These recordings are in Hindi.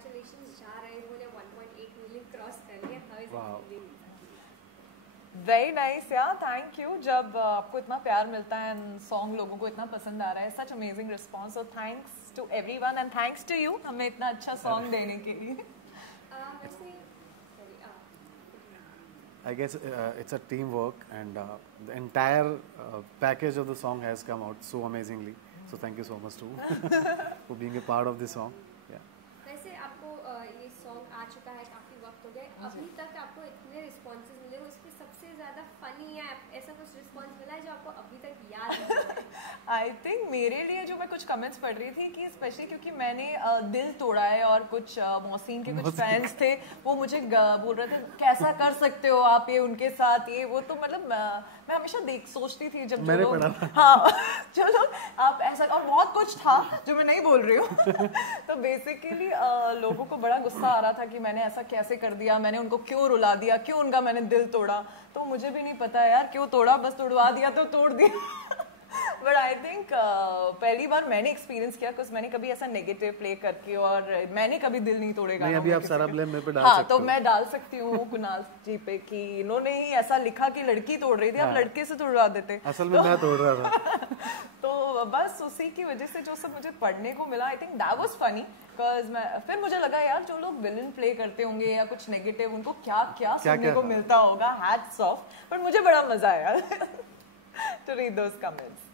congratulations जा रहे हो ने 1.8 million क्रॉस कर लिया. How is it feeling? Very nice, yeah, thank you. जब आपको इतना प्यार मिलता है and song लोगों को इतना पसंद आ रहा है, such amazing response. So thanks to everyone and thanks to you हमें इतना अच्छा song देने के लिए. वैसे I guess it's a teamwork and the entire package of the song has come out so amazingly. So thank you so much too for being a part of this song. Yeah. वैसे आपको ये सॉन्ग आ चुका है काफी वक्त हो गए, अभी तक आपको इतने रिस्पॉन्सेज मिले, उसमें सबसे ज्यादा फनी या ऐसा कुछ रिस्पॉन्स मिला है जो आपको अभी तक याद है? आई थिंक मेरे लिए जो मैं कुछ कमेंट्स पढ़ रही थी कि स्पेशली क्योंकि मैंने दिल तोड़ा है और कुछ मोहसिन के कुछ फैंस थे वो मुझे बोल रहे थे कैसा कर सकते हो आप ये उनके साथ ये वो, तो मतलब मैं हमेशा सोचती थी जब मैंने पढ़ा था। हाँ चलो आप ऐसा, और बहुत कुछ था जो मैं नहीं बोल रही हूँ तो बेसिकली लोगों को बड़ा गुस्सा आ रहा था कि मैंने ऐसा कैसे कर दिया, मैंने उनको क्यों रुला दिया, क्यों उनका मैंने दिल तोड़ा, तो मुझे भी नहीं पता यार क्यों तोड़ा, बस तोड़वा दिया तो तोड़ दिया बट आई थिंक पहली बार मैंने एक्सपीरियंस किया कुछ, मैंने कभी ऐसा नेगेटिव प्ले करके, और मैंने कभी दिल नहीं तोड़ेगा. नहीं, अभी आप सारा ब्लेम मेरे पे डाल सकते हो. तो मैं डाल सकती हूँ कुणाल जी पे कि इन्होंने ही ऐसा लिखा कि लड़की तोड़ रही थी, आप लड़के से तोड़वा देते. असल में मैं तोड़ रहा था तो बस उसी की वजह से जो सब मुझे पढ़ने को मिला, I think that was funny because फिर मुझे लगा यार जो लोग विलन प्ले करते होंगे या कुछ नेगेटिव, उनको क्या क्या सुनने को मिलता होगा, हैट्स ऑफ. बट मुझे बड़ा मजा आया to read those comments.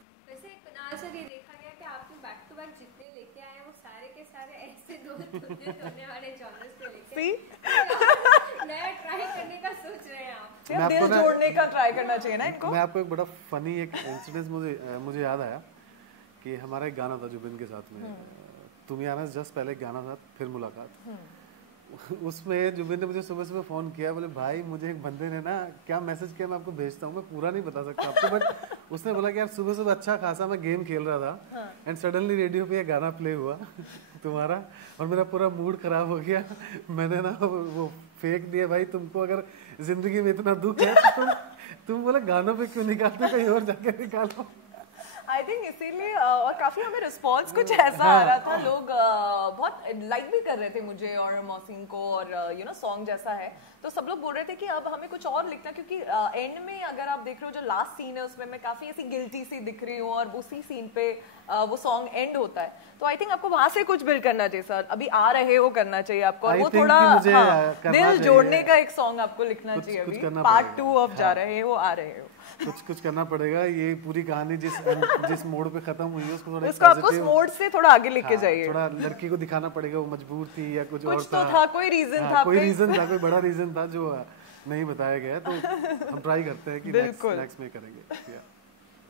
Sir ये देखा गया कि आपने बैक टू बैक जितने लेके आए हैं वो सारे के सारे ऐसे दो होने वाले जॉनर्स पे लेके नया ट्राई करने का सोच रहे हैं आप. दिल जोड़ने का ट्राई करना चाहिए ना इनको. मैं आपको एक बड़ा फनी एक इंसिडेंट मुझे याद आया कि हमारा एक गाना था जुबिन के साथ में, तुम ही आना जस्ट पहले एक गाना था फिर मुलाकात. उसमें जुबिन ने मुझे सुबह सुबह फोन किया, बोले भाई मुझे एक बंदे ने ना क्या मैसेज किया, मैं आपको भेजता हूँ, मैं पूरा नहीं बता सकता आपको, बट उसने बोला कि यार सुबह सुबह अच्छा खासा मैं गेम खेल रहा था एंड सडनली रेडियो पे ये गाना प्ले हुआ तुम्हारा, और मेरा पूरा मूड खराब हो गया. मैंने ना वो फेंक दिया, भाई तुमको अगर जिंदगी में इतना दुख है तो तुम बोले गानों पे क्यों निकालते, कहीं और जाके निकालो. आई थिंक इसीलिए और काफी हमें रिस्पॉन्स कुछ ऐसा आ रहा था, लोग बहुत लाइक भी कर रहे थे मुझे और मोहसिन को, और यू नो सॉन्ग जैसा है तो सब लोग बोल रहे थे कि अब हमें कुछ और लिखना, क्योंकि एंड में अगर आप देख रहे हो जो लास्ट सीन है उसमें मैं काफी ऐसी गिल्टी सी दिख रही हूँ और उसी सीन पे वो सॉन्ग एंड होता है, तो आई थिंक आपको वहां से कुछ बिल्ड करना चाहिए सर. अभी आ रहे हो करना चाहिए आपको, और वो थोड़ा दिल जोड़ने का एक सॉन्ग आपको लिखना चाहिए. अभी पार्ट 2 ऑफ जा रहे हो आ रहे हो कुछ करना पड़ेगा. ये पूरी कहानी जिस मोड़ पे खत्म हुई है उसको थोड़ा उसको आपको उस मोड़ से थोड़ा आगे लेके जाइए. थोड़ा लड़की को दिखाना पड़ेगा वो मजबूर थी या कुछ और था, कोई रीजन था, कोई बड़ा रीजन था जो नहीं बताया गया, तो हम ट्राई करते हैं कि नेक्स्ट में करेंगे.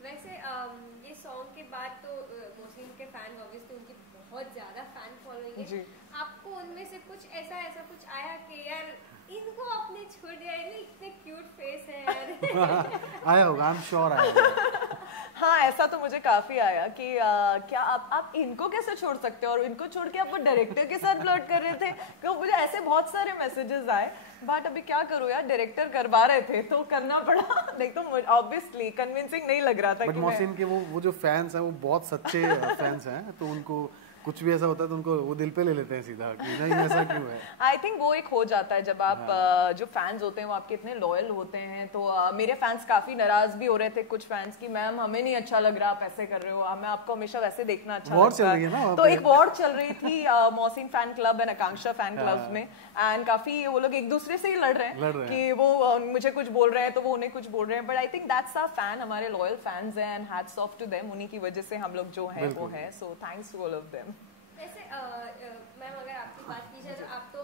वैसे ये सॉन्ग के बाद तो मोहसिन के फैन ऑब्वियसली उनकी बहुत ज्यादा फैन फॉलोइंग है, आपको उनमें से कुछ ऐसा कुछ आया कि यार इनको अपने छोड़ दिया, इतने क्यूट फेस है यार आया होगा, आई एम श्योर आया होगा. हाँ ऐसा तो मुझे काफी आया कि क्या आप इनको कैसे छोड़ सकते हो, और इनको छोड़ के आप वो डायरेक्टर के साथ फ्लर्ट कर रहे थे, तो मुझे ऐसे बहुत सारे मैसेजेस आए. बट अभी क्या करूँ यार, डायरेक्टर करवा रहे थे तो करना पड़ा, नहीं तो ऑब्वियसली कन्विंसिंग नहीं लग रहा था. बट मोहसिन के वो जो फैंस हैं वो बहुत सच्चे फैंस हैं, तो उनको कुछ भी ऐसा होता है तो उनको वो दिल पे ले लेते हैं सीधा कि नहीं ऐसा क्यों है. आई थिंक वो एक हो जाता है जब आप जो फैंस होते हैं वो आपके इतने लॉयल होते हैं. तो मेरे फैंस काफी नाराज भी हो रहे थे, कुछ फैंस की मैम हमें नहीं अच्छा लग रहा आप ऐसे कर रहे हो, हमें आपको हमेशा वैसे देखना अच्छा लगता है. तो एक वॉर चल रही थी Mohsin fan club and Akanksha fan club में, एंड काफी वो लोग एक दूसरे से ही लड़ रहे हैं कि वो मुझे कुछ बोल रहे हैं तो वो उन्हें कुछ बोल रहे हैं. But I think that's our fan, हमारे लॉयल फैंस हैं and hats off to them, उन्हीं की वजह से हम लोग जो है वो है. So thanks to all of them. वैसे मैम अगर आपकी बात की जाए तो आप तो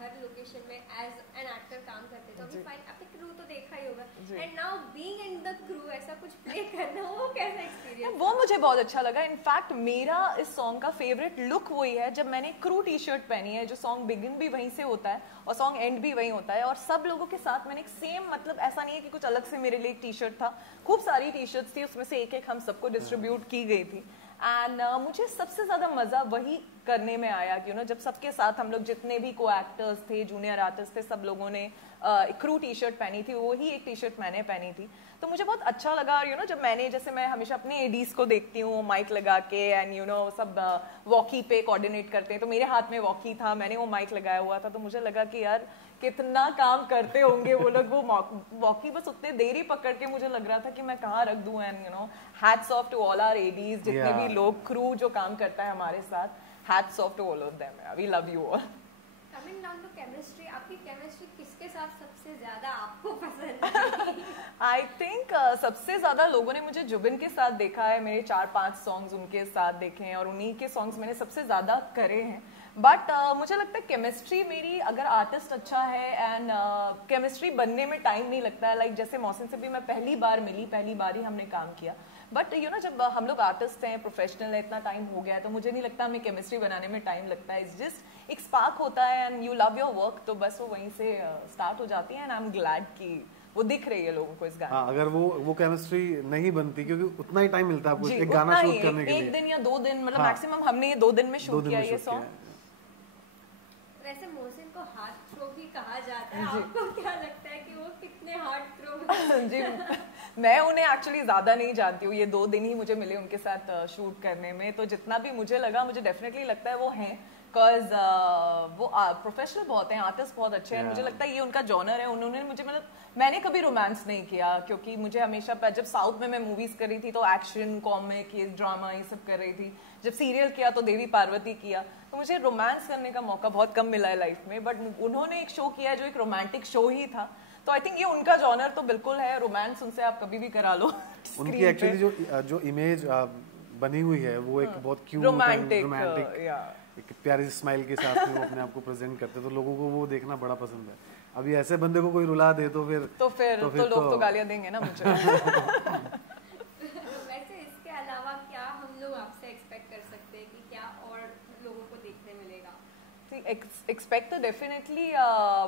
हर लोकेशन में एज एन एक्टर काम करते, तो अभी फाइन आपने क्रू तो देखा ही होगा, and now being in the crew ऐसा कुछ प्ले करना, वो कैसा एक्सपीरियंस? वो मुझे बहुत अच्छा लगा. इनफैक्ट मेरा इस सॉन्ग का फेवरेट लुक वही है जब मैंने क्रू टी शर्ट पहनी है, जो सॉन्ग बिगिन भी वहीं से होता है और सॉन्ग एंड भी वहीं होता है, और सब लोगों के साथ मैंने एक सेम, मतलब ऐसा नहीं है कि कुछ अलग से मेरे लिए एक टी शर्ट था, खूब सारी टी शर्ट्स थी, उसमें से एक हम सबको डिस्ट्रीब्यूट की गई थी. एंड मुझे सबसे ज्यादा मजा वही करने में आया कि जब सबके साथ हम लोग जितने भी को एक्टर्स थे, जूनियर आर्टिस्ट थे, सब लोगों ने क्रू टी शर्ट पहनी थी, वही एक टी शर्ट मैंने पहनी थी। तो मुझे बहुत अच्छा लगा, यू नो, जब मैंने, जैसे मैं हमेशा अपने एडीज को देखती हूँ माइक लगा के एंड यू नो सब वॉकी पे कोऑर्डिनेट करते हैं, तो मेरे हाथ में वॉकी था, मैंने वो माइक लगाया हुआ था, तो मुझे लगा कि यार कितना काम करते होंगे वो लोग, वो वॉकी बस उतने देर ही पकड़ के मुझे लग रहा था कि मैं कहाँ रख दूं। And you know hats off to all our ADs, जितने भी लोग क्रू जो काम करता है हमारे साथ, hats off to all of them, we love you all. Coming down to chemistry, आपकी केमिस्ट्री किसके साथ सबसे ज्यादा आपको पसंद है? आई थिंक सबसे ज्यादा लोगों ने मुझे जुबिन के साथ देखा है, मेरे 4-5 सॉन्ग्स उनके साथ देखे हैं और उन्हीं के सॉन्ग्स मैंने सबसे ज्यादा करे हैं। बट मुझे लगता है केमिस्ट्री मेरी, अगर आर्टिस्ट अच्छा है एंड केमिस्ट्री बनने में टाइम नहीं लगता है। लाइक जैसे मौसम से भी मैं पहली बार मिली, पहली बार ही हमने काम किया, बट यू नो जब हम लोग आर्टिस्ट हैं, प्रोफेशनल है, इतना टाइम हो गया है, तो मुझे नहीं लगता हमें केमिस्ट्री बनाने में टाइम लगता है। इट्स जस्ट एक स्पार्क होता है and you love your work, तो बस वो वहीं से स्टार्ट हो जाती है एंड आई एम ग्लैड कि वो दिख रही है लोगों को इस गाने। हाँ, अगर वो केमिस्ट्री नहीं बनती, क्योंकि उतना ही टाइम मिलता है आपको एक गाना शूट करने के लिए, 1 दिन या 2 दिन, मतलब मैक्सिमम हमने ये 2 दिन में शूट किया ये सॉन्ग। वैसे मोहसिन को हार्ट थ्रो भी कहा जाता है, आपको क्या लगता है कि वो कितने हार्ट थ्रो? जी, मैं उन्हें एक्चुअली ज्यादा नहीं जानती हूँ, ये 2 दिन ही मुझे मिले उनके साथ शूट करने में, तो जितना भी मुझे लगा, मुझे डेफिनेटली लगता है वो हैं, बिकॉज वो प्रोफेशनल बहुत हैं, आर्टिस्ट बहुत अच्छे हैं। मुझे लगता है ये उनका जॉनर है। उन्होंने मुझे, मतलब मैंने कभी रोमांस नहीं किया, क्योंकि मुझे हमेशा, जब साउथ में मैं मूवीज कर रही थी तो एक्शन, कॉमिक, ये ड्रामा, ये सब कर रही थी। जब सीरियल किया तो देवी पार्वती किया, तो मुझे रोमांस करने का मौका बहुत कम मिला है लाइफ में। बट उन्होंने एक शो किया जो एक रोमांटिक शो ही था, तो आई थिंक ये उनका जॉनर तो बिल्कुल है। रोमांस उनसे आप कभी भी करा लो। उनकी एक्चुअली जो इमेज बनी हुई है वो एक बहुत क्यूट रोमांटिक, एक प्यारी स्माइल के साथ में वो अपने आप को प्रेजेंट करते, तो लोगों को वो देखना बड़ा पसंद है। अभी ऐसे बंदे को कोई रुला दे तो फिर लोग तो गालियां देंगे ना मुझे। वैसे इसके अलावा क्या हम लोग आपसे एक्सपेक्ट कर सकते हैं कि क्या और लोगों को देखने मिलेगा? एक्सपेक्ट तो डेफिनेटली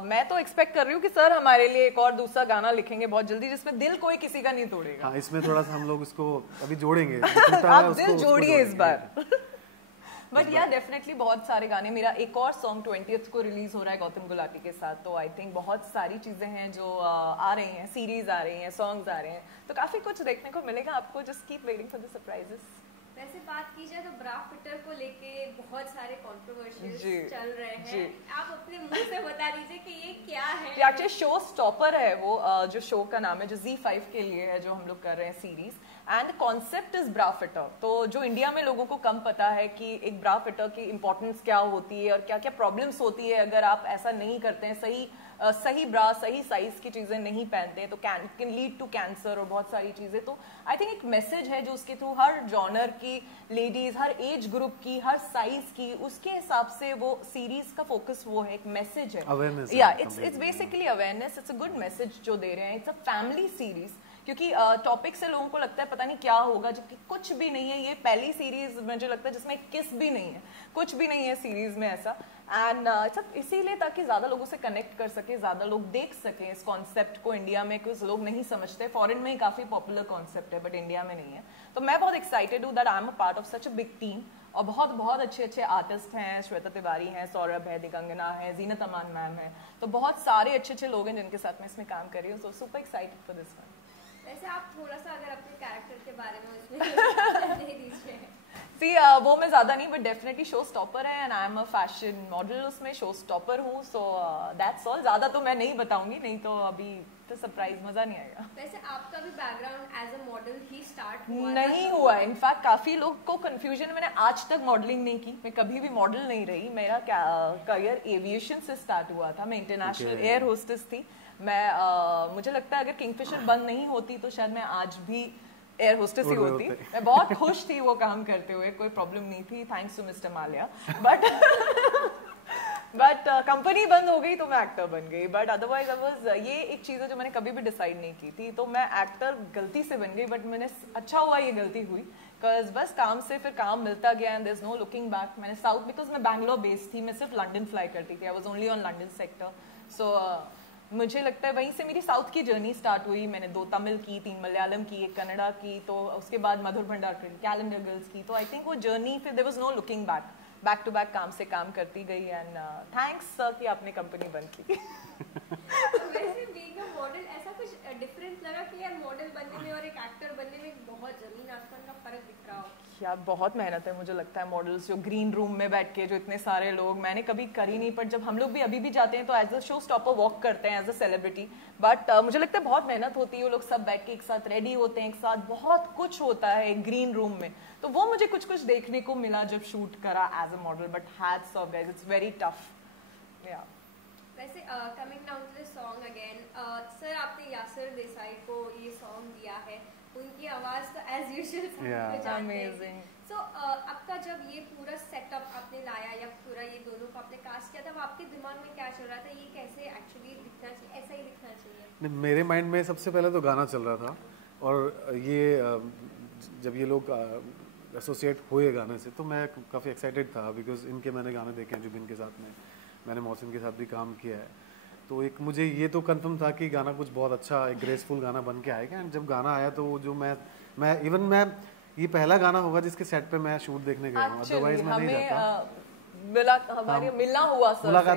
मैं तो एक्सपेक्ट कर रही हूँ कि सर हमारे लिए एक और दूसरा गाना लिखेंगे बहुत जल्दी, जिसमें दिल कोई किसी का नहीं तोड़ेगा। हाँ, इसमें थोड़ा सा हम लोग इसको अभी जोड़ेंगे। आप दिल जोड़िए इस बार। बट या डेफिनेटली बहुत सारे गाने, मेरा एक और सॉन्ग 20th को रिलीज हो रहा है गौतम गुलाटी के साथ, तो आई थिंक बहुत सारी चीजें हैं जो आ रही हैं, सीरीज आ रही हैं, सॉन्ग्स आ रहे हैं, तो काफी कुछ देखने को मिलेगा आपको। Just keep waiting for the surprises. वैसे बात की जाए तो ब्रा फिटर को लेके बहुत सारे कंट्रोवर्शियल्स चल रहे हैं, आप अपने मुंह से बता दीजिए कि ये क्या है? ये एक्चुअली शो स्टॉपर है, वो जो शो का नाम है, जो Z5 के लिए है, जो हम लोग कर रहे हैं series, and concept is bra fitter. तो जो इंडिया में लोगों को कम पता है कि एक ब्रा फिटर की इंपॉर्टेंस क्या होती है और क्या क्या प्रॉब्लम्स होती है अगर आप ऐसा नहीं करते हैं, सही ब्रा, सही साइज की चीजें नहीं पहनते हैं, तो कैन लीड टू कैंसर और बहुत सारी चीजें। तो आई थिंक एक मैसेज है जो उसके थ्रू हर जॉनर की लेडीज, हर एज ग्रुप की, हर साइज की, उसके हिसाब से वो सीरीज का फोकस वो है, एक मैसेज है, अवेयरनेस। या it's basically awareness, it's a good message जो दे रहे हैं। इट्स अ फैमिली सीरीज, क्योंकि टॉपिक से लोगों को लगता है पता नहीं क्या होगा, जबकि कुछ भी नहीं है। ये पहली सीरीज मुझे लगता है जिसमें किस भी नहीं है, कुछ भी नहीं है सीरीज में ऐसा। एंड सब इसीलिए ताकि ज्यादा लोगों से कनेक्ट कर सके, ज्यादा लोग देख सके इस कॉन्सेप्ट को। इंडिया में कुछ लोग नहीं समझते, फॉरेन में ही काफी पॉपुलर कॉन्सेप्ट है, बट इंडिया में नहीं है। तो मैं बहुत एक्साइटेड हूँ that I am a part of such a big team, और बहुत बहुत अच्छे अच्छे आर्टिस्ट हैं, श्वेता तिवारी हैं, सौरभ है, दिगंगना है, जीनत अमान मैम है, तो बहुत सारे अच्छे अच्छे लोग हैं जिनके साथ मैं इसमें काम कर रही हूँ। So super excited for this one. वैसे आप थोड़ा सा अगर अपने कैरेक्टर के बारे में उसमें दे दीजिए। सी वो मैं ज्यादा नहीं, बट डेफिनेटली शो स्टॉपर है and I am a fashion model, उसमें शो स्टॉपर हूँ। सो दैट्स ऑल, ज्यादा तो मैं नहीं बताऊंगी, नहीं तो अभी तो सरप्राइज मजा नहीं आएगा। वैसे आपका भी बैकग्राउंड एज अ मॉडल ही स्टार्ट हुआ नहीं हुआ, इनफैक्ट काफी लोग को कंफ्यूजन, मैंने आज तक मॉडलिंग नहीं की, मैं कभी भी मॉडल नहीं रही। मेरा करियर एविएशन से स्टार्ट हुआ था, मैं इंटरनेशनल एयर होस्टेस थी। मैं मुझे लगता है अगर किंगफिशर बंद नहीं होती तो शायद मैं आज भी एयर होस्टेस ही होती। मैं बहुत खुश थी वो काम करते हुए, कोई प्रॉब्लम नहीं थी, thanks to mister Mallya. But company बंद हो गई तो मैं एक्टर बन गई। बट अदरवाइज ये एक चीज़ है जो मैंने कभी भी डिसाइड नहीं की थी, तो मैं एक्टर गलती से बन गई। बट मैंने, अच्छा हुआ ये गलती हुई, बिकॉज बस काम से फिर काम मिलता गया and there is no looking back. मैंने साउथ, बिकॉज मैं बैंगलोर बेस्ड थी, मैं सिर्फ लंदन फ्लाई करती थी, I was only on London sector. So मुझे लगता है वहीं से मेरी साउथ की जर्नी स्टार्ट हुई। मैंने 2 तमिल की, 3 मलयालम की, 1 कन्नड़ा की, तो उसके बाद मधुर भंडारकर, कैलेंडर गर्ल्स की। तो आई थिंक वो जर्नी फिर there was no looking back. Back to back काम से काम करती गई एंड थैंक्स कि आपने कंपनी बंद की। वैसे बीइंग अ मॉडल ऐसा कुछ डिफरेंस लगा कि यार मॉडल बनने में और एक एक्टर बनने में बहुत जमीन आसमान का फर्क दिख रहा हो? यार बहुत मेहनत है, मुझे लगता है मॉडल्स जो ग्रीन रूम में बैठ के जो इतने सारे लोग, मैंने कभी करी नहीं, पर जब हम लोग भी अभी भी जाते हैं तो as a show stopper walk करते हैं एज अ सेलिब्रिटी, बट मुझे लगता है बहुत मेहनत होती है, वो लोग सब बैठ के एक साथ रेडी होते हैं, एक साथ बहुत कुछ होता है एक ग्रीन रूम में, तो वो मुझे कुछ कुछ देखने को मिला जब शूट करा as a model, but hats off guys, it's very tough. या वैसे coming down to the song again, sir आपने यासिर देसाई को ये सॉन्ग दिया है, उनकी आवाज तो एज यूजुअल अमेजिंग। सो आपका जब ये पूरा सेटअप आपने लाया या पूरा ये दोनों को आपने कास्ट किया, तब आपके दिमाग में क्या चल रहा था, ये कैसे एक्चुअली दिखना चाहिए, ऐसा ही दिखना चाहिए? नहीं, मेरे माइंड में सबसे पहले तो गाना चल रहा था, और ये जब ये लोग एसोसिएट हुए गाने से तो मैं काफ़ी एक्साइटेड था, बिकॉज इनके मैंने गाने देखे हैं जुबिन के साथ में, मैंने मोहसिन के साथ भी काम किया है, तो एक मुझे ये तो कंफर्म था कि गाना कुछ बहुत अच्छा एक ग्रेसफुल गाना बन के आएगा। एंड जब गाना आया तो जो मैं ये पहला गाना होगा जिसके सेट पे मैं शूट देखने गया हूँ, अदरवाइज मैं नहीं जाता। हमारी मिलना हुआ सर से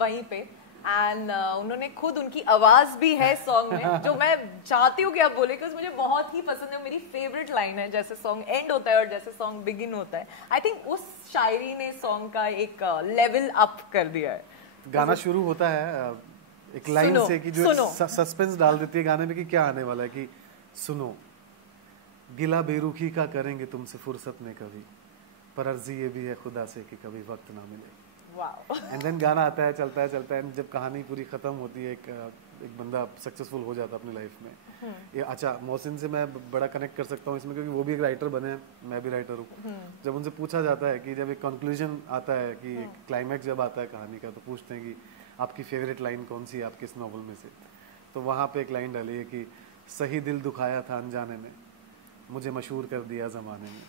वहीं पे, एंड उन्होंने खुद, उनकी आवाज भी है सॉन्ग में जो मैं चाहती हूँ कि आप बोले, क्योंकि मुझे बहुत ही पसंद है, मेरी फेवरेट लाइन है, जैसे सॉन्ग एंड होता है और जैसे सॉन्ग बिगिन होता है, आई थिंक उस शायरी ने सॉन्ग का एक लेवल अप कर दिया है। गाना शुरू होता है एक लाइन से कि जो सस्पेंस डाल देती है गाने में कि क्या आने वाला है, कि सुनो गिला बेरुखी का करेंगे तुमसे फुर्सत में कभी, पर अर्जी ये भी है खुदा से कि कभी वक्त ना मिले। एंड देन गाना आता है, चलता है, एंड जब कहानी पूरी खत्म होती है, एक बंदा सक्सेसफुल हो जाता है अपनी लाइफ में। ये अच्छा, मोहसिन से मैं बड़ा कनेक्ट कर सकता हूँ इसमें, क्योंकि वो भी एक राइटर बने हैं, मैं भी राइटर हूँ। जब उनसे पूछा जाता है कि जब एक कंक्लूजन आता है, कि एक क्लाइमैक्स जब आता है कहानी का, तो पूछते हैं कि आपकी फेवरेट लाइन कौन सी है आपके इस नॉवल में से, तो वहाँ पे एक लाइन डाली है कि सही दिल दुखाया था अनजाने में, मुझे मशहूर कर दिया जमाने में।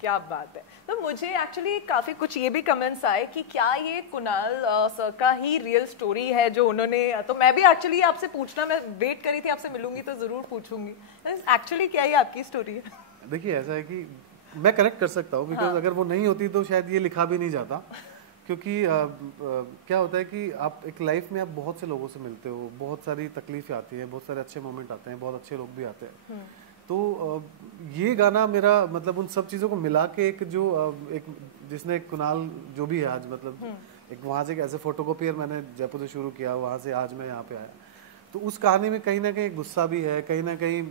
क्या बात है। तो मुझे एक्चुअली काफी कुछ ये भी कमेंट्स आए कि क्या ये कुणाल सर का ही रियल स्टोरी है जो उन्होंने, तो मैं भी एक्चुअली आपसे पूछना, मैं वेट करी थी आपसे मिलूंगी तो जरूर पूछूंगी, एक्चुअली क्या ये आपकी स्टोरी है? देखिए ऐसा है कि मैं कनेक्ट कर सकता हूँ, बिकॉज अगर वो नहीं होती तो शायद ये लिखा भी नहीं जाता, क्योंकि क्या होता है कि आप एक लाइफ में आप बहुत से लोगों से मिलते हो, बहुत सारी तकलीफें आती हैं, बहुत सारे अच्छे मोमेंट आते हैं, बहुत अच्छे लोग भी आते हैं, तो ये गाना मेरा मतलब उन सब चीज़ों को मिला के एक जो एक जिसने कुणाल जो भी है आज, मतलब एक वहाँ से एज ए फोटोकॉपियर मैंने जयपुर से शुरू किया, वहाँ से आज मैं यहाँ पे आया, तो उस कहानी में कहीं ना कहीं गुस्सा भी है, कहीं ना कहीं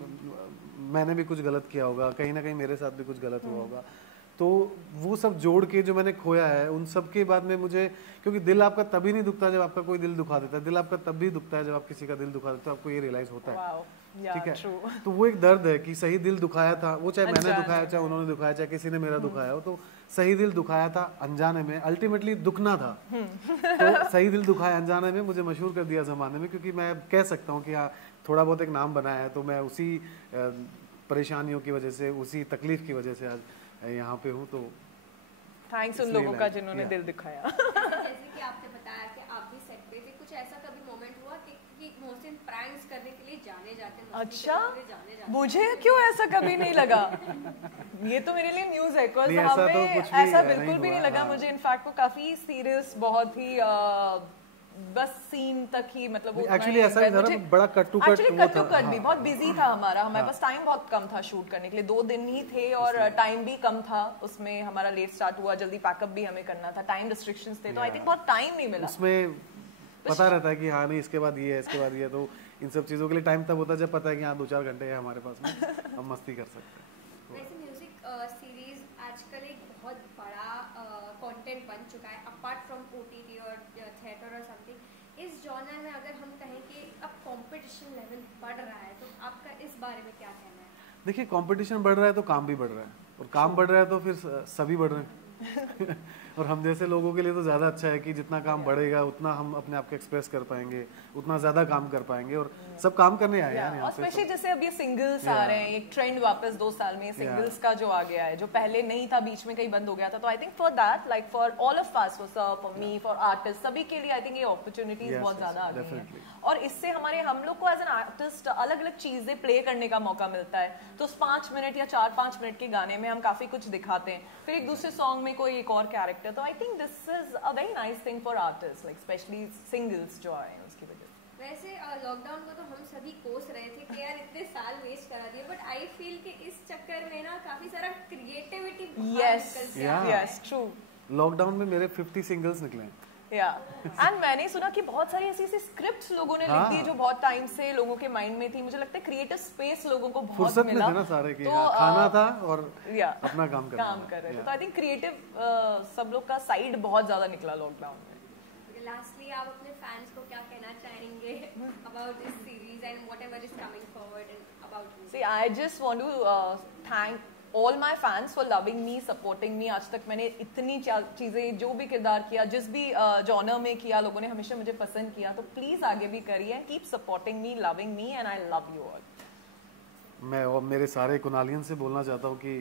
मैंने भी कुछ गलत किया होगा, कहीं ना कहीं मेरे साथ भी कुछ गलत हुआ होगा, तो वो सब जोड़ के जो मैंने खोया है उन सब के बाद में मुझे, क्योंकि दिल आपका तभी नहीं दुखता जब आपका कोई दिल दुखा देता है, दिल आपका तब भी दुखता है जब आप किसी का दिल दुखा देते हो, आपको ये रियलाइज होता है, ठीक है। तो वो एक दर्द है कि सही दिल दुखाया था, वो चाहे मैंने दुखाया, चाहे उन्होंने दुखाया, चाहे किसी ने मेरा दुखाया हो, तो सही दिल दुखाया था अनजाने में, अल्टीमेटली दुखना था, तो सही दिल दुखाया अनजाने में, मुझे मशहूर कर दिया जमाने में, क्योंकि मैं कह सकता हूँ कि हाँ थोड़ा बहुत एक नाम बनाया है, तो मैं उसी परेशानियों की वजह से, उसी तकलीफ की वजह से आज यहाँ पे हूँ। तो थैंक्स उन लोगों का जिन्होंने दिल दिखाया। जैसे कि आपने बताया कि आप भी सेट पे थे, कुछ ऐसा कभी मोमेंट हुआ कि मोहसिन प्रैंक्स करने के लिए जाने जाते? अच्छा, मुझे क्यों ऐसा कभी नहीं लगा? ये तो मेरे लिए न्यूज़ है, बिकॉज़ हमें ऐसा बिल्कुल भी नहीं लगा। मुझे इनफैक्ट वो काफी सीरियस, बहुत ही बस सीन तक ही, मतलब एक्चुअली ऐसा था ना, बड़ा कट टू कट भी बहुत बिजी था हमारा, हमारे पास टाइम बहुत कम था शूट करने के लिए, 2 दिन ही थे और टाइम भी कम था, उसमें हमारा लेट स्टार्ट हुआ, जल्दी पैकअप भी हमें करना था, टाइम रिस्ट्रिक्शंस थे, तो आई थिंक बहुत टाइम नहीं मिला। उसमें पता रहता है कि हाँ नहीं इसके बाद ये है, इसके बाद ये है, तो इन सब चीज़ों के लिए टाइम तब होता है जब पता है कि हाँ 2-4 घंटे है हमारे पास में, हम मस्ती कर सकते हैं। वैसे म्यूजिक सीरीज आजकल एक बहुत बड़ा कंटेंट बन चुका है, अपार्ट फ्रॉम ओटीटी और थिएटर और समथिंग। इस जॉनर में अगर हम कहें कि अब कंपटीशन लेवल बढ़ रहा है, तो आपका इस बारे में क्या कहना है? देखिए कंपटीशन बढ़ रहा है तो काम भी बढ़ रहा है, और काम बढ़ रहा है तो फिर सभी बढ़ रहे हैं और हम जैसे लोगों के लिए तो ज़्यादा अच्छा है कि जितना काम बढ़ेगा उतना हम अपने आप को एक्सप्रेस कर पाएंगे, उतना ज़्यादा काम कर पाएंगे, और सब काम करने आए हैं। और स्पेशली जैसे अब ये सिंगल्स आ रहे हैं, एक ट्रेंड वापस 2 साल में सिंगल्स का जो आ गया है, जो पहले नहीं था, बीच में कहीं बंद हो गया था, तो I think for that, like for all of us, for me, for artist, सभी के लिए आई थिंक ये अपॉर्चुनिटीज बहुत ज़्यादा आ गई हैं, और इससे हम लोग को एज एन आर्टिस्ट अलग अलग चीज़ें प्ले करने का मौका मिलता है। तो 5 मिनट या 4-5 मिनट के गाने में हम काफ़ी कुछ दिखाते हैं, फिर एक दूसरे सॉन्ग में में कोई एक और कैरेक्टर, तो I think this is a very nice thing for artist, like specially singles जो आए हैं उसकी वजह से। वैसे लॉकडाउन को तो हम सभी कोस रहे थे कि यार इतने साल वेस्ट करा दिए, बट आई फील कि इस चक्कर में ना काफी सारा क्रिएटिविटी यस ट्रू। लॉकडाउन में मेरे 50 सिंगल्स निकले हैं। एंड मैंने सुना कि बहुत सारी ऐसी स्क्रिप्ट्स लोगों ने लिख दी जो बहुत टाइम से लोगों के माइंड में थी। मुझे लगता है क्रिएटिव स्पेस लोगों को बहुत फुर्सत मिला। में थे ना सारे की, तो खाना था और अपना काम कर रहे थे। तो आई थिंक क्रिएटिव सब लोग का साइड बहुत ज्यादा निकला लॉकडाउन में। लास्टली आप अपने फैंस को क्या कहना चाहेंगे about this series and whatever is coming forward and about you? See I just want to thank all my fans for loving me, supporting me. आज तक मैंने इतनी चीज़ें, जो भी किरदार किया, जिस भी जॉनर में किया, लोगों ने हमेशा मुझे पसंद किया। तो प्लीज़ आगे भी करिए and keep supporting me, loving me, and I love you all. मैं और मेरे सारे कुनालियन से बोलना चाहता हूँ कि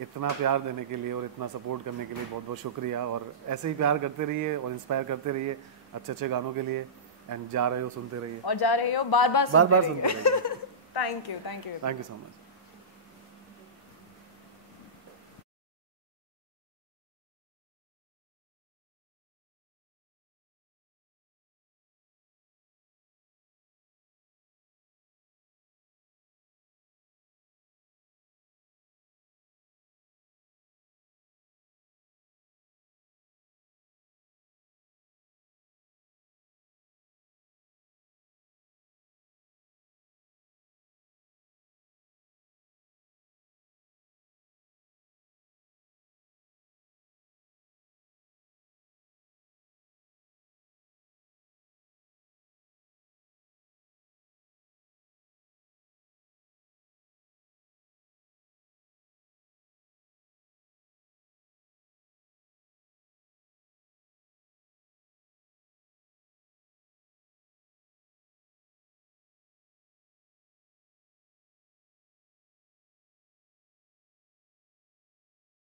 इतना प्यार देने के लिए और इतना सपोर्ट करने के लिए बहुत बहुत शुक्रिया, और ऐसे ही प्यार करते रहिए और इंस्पायर करते रहिए अच्छे अच्छे गानों के लिए। एंड जा रहे हो सुनते रहिए, और जा रहे हो बार बार सुनते रहिए। Thank you so much.